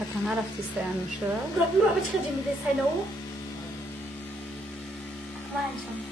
حتی نرفتی سیانوشه؟ برو بچه که جمیده سینو وانشم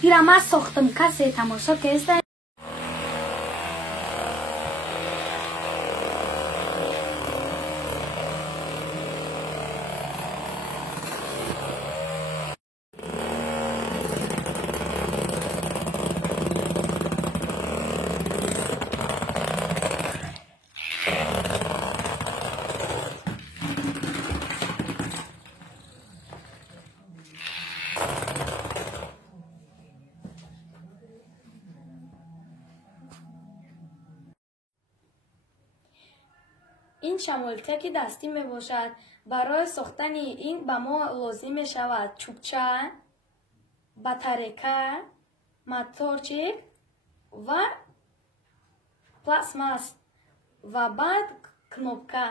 پیرامه ساختم کسی تماشا که است این شمالتکی دستی می باشد. برای ساختن این به ما لازم می شود چوبچه، بطریقه، موتورچیک و پلاستماس و بعد کنوپکه.